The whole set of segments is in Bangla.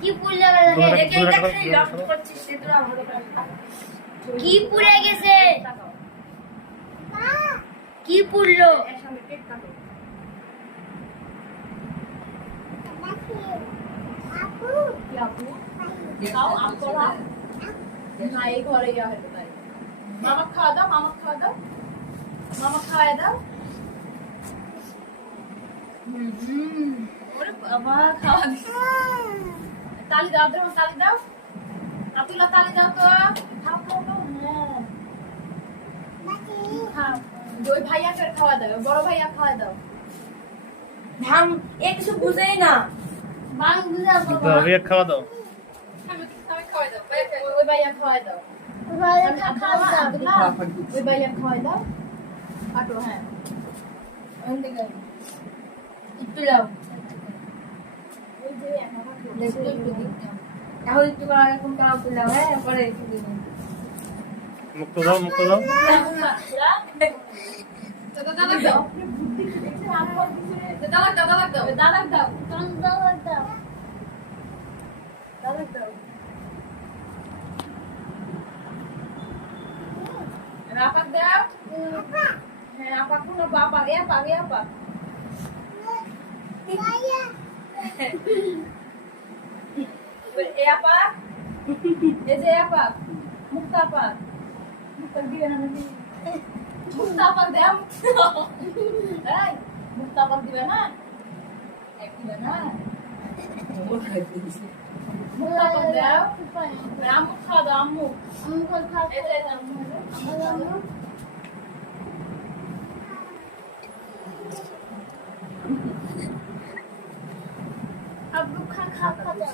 কি পুড়লে কি পুড়ে গেছে? কি পুড়লো? মামা খাওয়া দাও, মামা খাওয়া দাও, মামা খাওয়াই দাও। ওরে বাবা, খাওয়া দিচ্ছে। তালি দাও, তালি দাও। আব্দুল্লাহ তালি দাও তো। খাও খাও খাও। খাও। ওই ভাইয়াকে খাওয়া দাও, বড় ভাইয়া খাওয়া দাও। ধাম এ কিছু বুঝেই না। বাং বুঝাবো ভাইয়া খাওয়া দাও। আমি খাওয়াই দাও। ওই ভাইয়া খাওয়াই দাও। ভাই খাওয়া দাও। আব্দুল্লাহ, ওই ভাইয়া খাওয়াই দাও। কাটো, হ্যাঁ। ওখান থেকে একটু দাও। ওই যে একটু দিতাম। এখন একটু করা এখন কাউ দিলাম, হ্যাঁ পরে একটু দিলাম। মুক্ত দাও, মুক্ত দাও। দাদাক দাও। দাদাক দাও, দাদাক দাও, দাদাক দাও, কোন দাও দাও? দাদাক দাও। আপাক দাও। হ্যাঁ, আপাক কোন বাবা, এ আপাক, এ আপাক। এ আপাক। এই যে আপাক। মুক্তা আপাক। মুক্তা দিবে না নাকি? মুক্তা আপাক দাও। এই, মুক্তা আপাক দিবে না? এক দিবে না? মুক্তা আপাক দাও। আম্মু খাওয়া দাও, আম্মু। আমি কোন খাওয়া? এই যে আম্মু। আম্মু আব্বু খা খা খা দাও।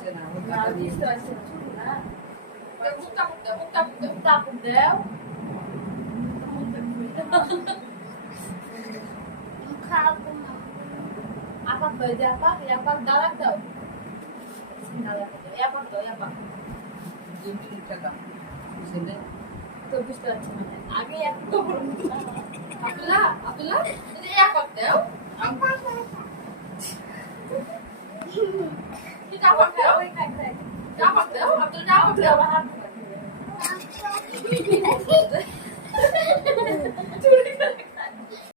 খাবো না। Apak baca apak, ya apak dalak tau. Ya apak tau, ya apak. Tuh bisa cuma. Agi ya tuh belum. Abdullah, Abdullah, jadi ya apak tau. Kita apak tau, kita apak tau, Abdullah apak tau. Curi